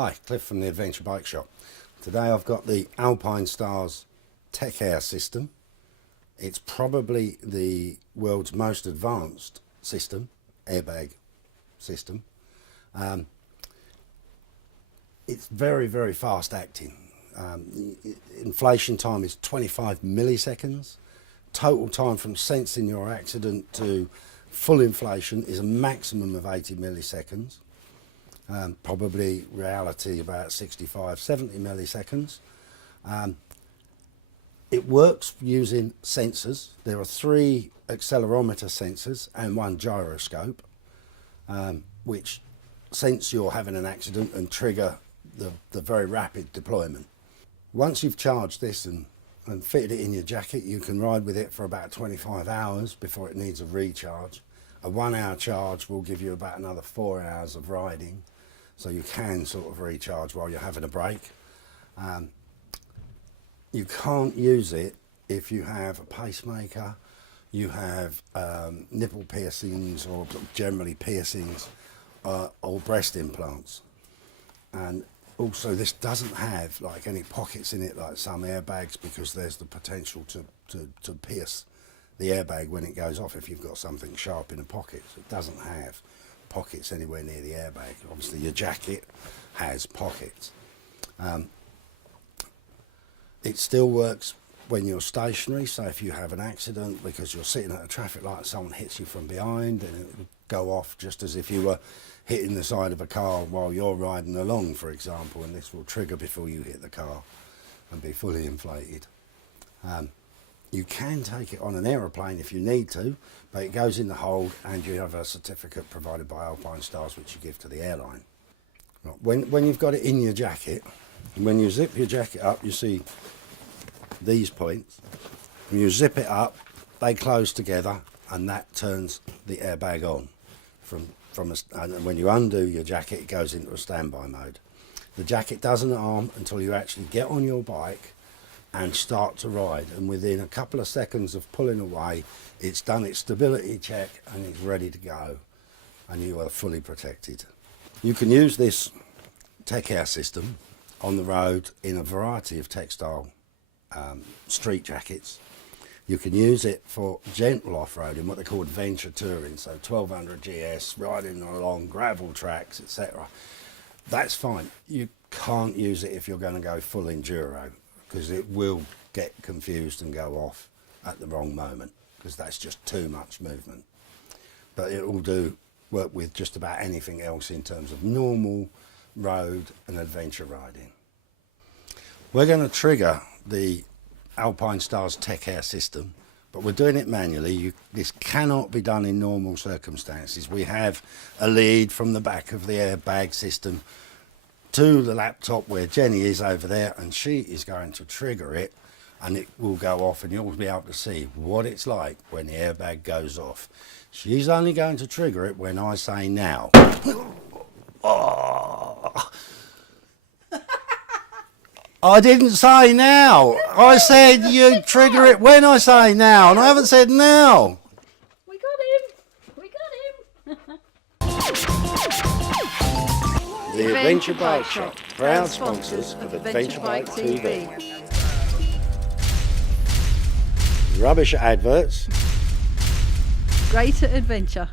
Hi, Cliff from the Adventure Bike Shop. Today I've got the Alpinestars Tech Air System. It's probably the world's most advanced system, airbag system. It's very fast acting. Inflation time is 25 milliseconds. Total time from sensing your accident to full inflation is a maximum of 80 milliseconds. Probably reality about 65-70 milliseconds. It works using sensors. There are 3 accelerometer sensors and 1 gyroscope, which sense you're having an accident and trigger the very rapid deployment. Once you've charged this and fitted it in your jacket, you can ride with it for about 25 hours before it needs a recharge. A 1 hour charge will give you about another 4 hours of riding, so you can sort of recharge while you're having a break. You can't use it if you have a pacemaker, you have nipple piercings or generally piercings or breast implants. And also this doesn't have like any pockets in it like some airbags, because there's the potential to pierce the airbag when it goes off if you've got something sharp in a pocket. So it doesn't have pockets anywhere near the airbag. Obviously your jacket has pockets. It still works when you're stationary, so if you have an accident because you're sitting at a traffic light and someone hits you from behind, and it will go off just as if you were hitting the side of a car while you're riding along, for example, and this will trigger before you hit the car and be fully inflated. You can take it on an aeroplane if you need to, but it goes in the hold and you have a certificate provided by Alpinestars which you give to the airline. When you've got it in your jacket, when you zip your jacket up, you see these points. When you zip it up, they close together and that turns the airbag on. And when you undo your jacket, it goes into a standby mode. The jacket doesn't arm until you actually get on your bike and start to ride, and within a couple of seconds of pulling away, it's done its stability check and it's ready to go, and you are fully protected. You can use this Tech Air system on the road in a variety of textile street jackets. You can use it for gentle off-roading, what they call adventure touring, so 1200 GS, riding along gravel tracks, etc. That's fine. You can't use it if you're going to go full enduro, because it will get confused and go off at the wrong moment, because that's just too much movement. But it will work with just about anything else in terms of normal road and adventure riding. We're going to trigger the Alpinestars Tech Air system, but we're doing it manually. This cannot be done in normal circumstances. We have a lead from the back of the airbag system to the laptop where Jenny is over there, and she is going to trigger it and it will go off, and you'll be able to see what it's like when the airbag goes off. She's only going to trigger it when I say now. Oh. I didn't say now. I said you trigger it when I say now, and I haven't said now. We got him. We got him. The Adventure Bike Shop, proud sponsors of Adventure Bike TV. Rubbish adverts. Great at adventure.